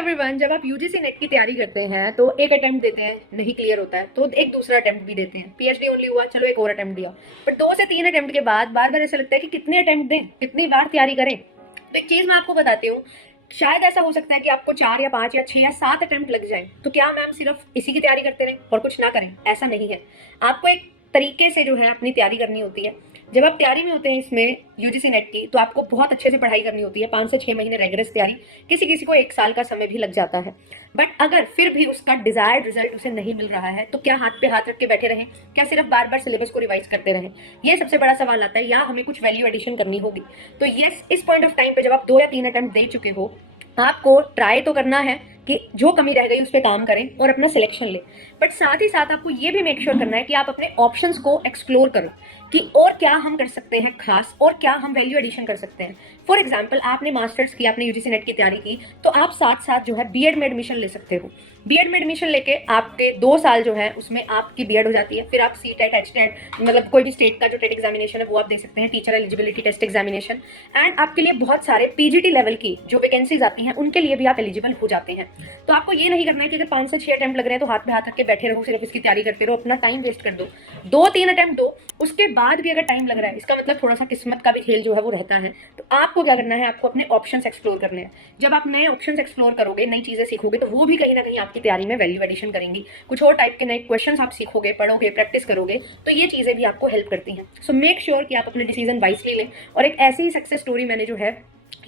Everyone, जब आप UGC net की तैयारी करते हैं तो एक अटेम्प्ट देते हैं, नहीं क्लियर होता है तो एक दूसरा अटेम्प्ट भी देते हैं। पीएचडी ओनली हुआ, चलो एक और अटेम्प्ट दिया। बट 2 से 3 अटेम्प्ट के बाद बार बार ऐसा लगता है कि कितने अटेम्प्ट दें, कितनी बार तैयारी करें। तो एक चीज मैं आपको बताती हूँ, शायद ऐसा हो सकता है कि आपको 4 या 5 या 6 या 7 अटेम्प्ट लग जाए। तो क्या मैम सिर्फ इसी की तैयारी करते रहें और कुछ ना करें? ऐसा नहीं है। आपको एक तरीके से जो है अपनी तैयारी करनी होती है। जब आप तैयारी में होते हैं इसमें यूजीसी नेट की, तो आपको बहुत अच्छे से पढ़ाई करनी होती है। 5 से 6 महीने रेगुलर तैयारी, किसी किसी को 1 साल का समय भी लग जाता है। बट अगर फिर भी उसका डिजायर्ड रिजल्ट उसे नहीं मिल रहा है तो क्या हाथ पे हाथ रख के बैठे रहें? क्या सिर्फ बार बार सिलेबस को रिवाइज करते रहें? ये सबसे बड़ा सवाल आता है, या हमें कुछ वैल्यू एडिशन करनी होगी। तो यस, इस पॉइंट ऑफ टाइम पे जब आप 2 या 3 अटेम्प्ट दे चुके हो, आपको ट्राई तो करना है कि जो कमी रह गई उस पर काम करें और अपना सिलेक्शन लें। बट साथ ही साथ आपको ये भी मेक श्योर करना है कि आप अपने ऑप्शंस को एक्सप्लोर करो कि और क्या हम कर सकते हैं खास, और क्या हम वैल्यू एडिशन कर सकते हैं। फॉर एग्जाम्पल, आपने मास्टर्स की, आपने यूजीसी नेट की तैयारी की, तो आप साथ साथ जो है बीएड में एडमिशन ले सकते हो। बीएड में एडमिशन लेके आपके 2 साल जो है उसमें आपकी बीएड हो जाती है। फिर आप सी टेट, एच टेट, मतलब कोई भी स्टेट का जो टेट एग्जामिनेशन है वो आप दे सकते हैं, teacher eligibility test examination. And आपके लिए बहुत सारे पीजीटी लेवल की जो वैकेंसीज आती हैं उनके लिए भी आप एलिजिबल हो जाते हैं। तो आपको ये नहीं करना है कि अगर 5 से 6 अटेम्प्ट लग रहे हैं तो हाथ में हाथ रख के बैठे रहो, सिर्फ इसकी तैयारी करते रहो, अपना टाइम वेस्ट कर दो। 2-3 अटेम्प्ट दो, उसके बाद भी अगर टाइम लग रहा है, इसका मतलब थोड़ा सा किस्मत का भी खेल जो है वो रहता है। तो आपको क्या करना है, आपको अपने ऑप्शंस एक्सप्लोर करने हैं। जब आप नए ऑप्शंस एक्सप्लोर करोगे, नई चीजें सीखोगे, तो वो भी कहीं ना कहीं आपकी तैयारी में वैल्यू एडिशन करेंगी। कुछ और टाइप के नए क्वेश्चंस आप सीखोगे, पढ़ोगे, प्रैक्टिस करोगे, तो ये चीजें भी आपको हेल्प करती हैं। सो मेक श्योर कि आप अपने डिसीजन वाइसली लें। और एक ऐसी ही सक्सेस स्टोरी मैंने जो है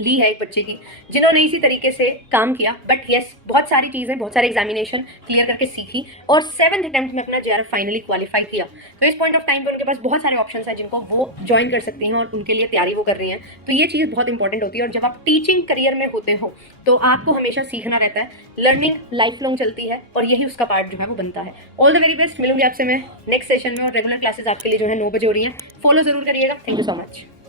ली है एक बच्चे की, जिन्होंने इसी तरीके से काम किया। बट यस, बहुत सारी चीजें, बहुत सारे एग्जामिनेशन क्लियर करके सीखी और 7th अटेम्प्ट में अपना जेआरएफ फाइनली क्वालिफाई किया। तो इस पॉइंट ऑफ टाइम पे उनके पास बहुत सारे ऑप्शंस हैं जिनको वो ज्वाइन कर सकती हैं और उनके लिए तैयारी वो कर रही हैं। तो ये चीज़ बहुत इंपॉर्टेंट होती है। और जब आप टीचिंग करियर में होते हो तो आपको हमेशा सीखना रहता है। लर्निंग लाइफ लॉन्ग चलती है और यही उसका पार्ट जो है वो बनता है। All the very best. मिलूंगी आपसे मैं नेक्स्ट सेशन में, और रेगुलर क्लासेस आपके लिए जो है 9 बजे हो रही हैं। फॉलो जरूर करिएगा। Thank you so much.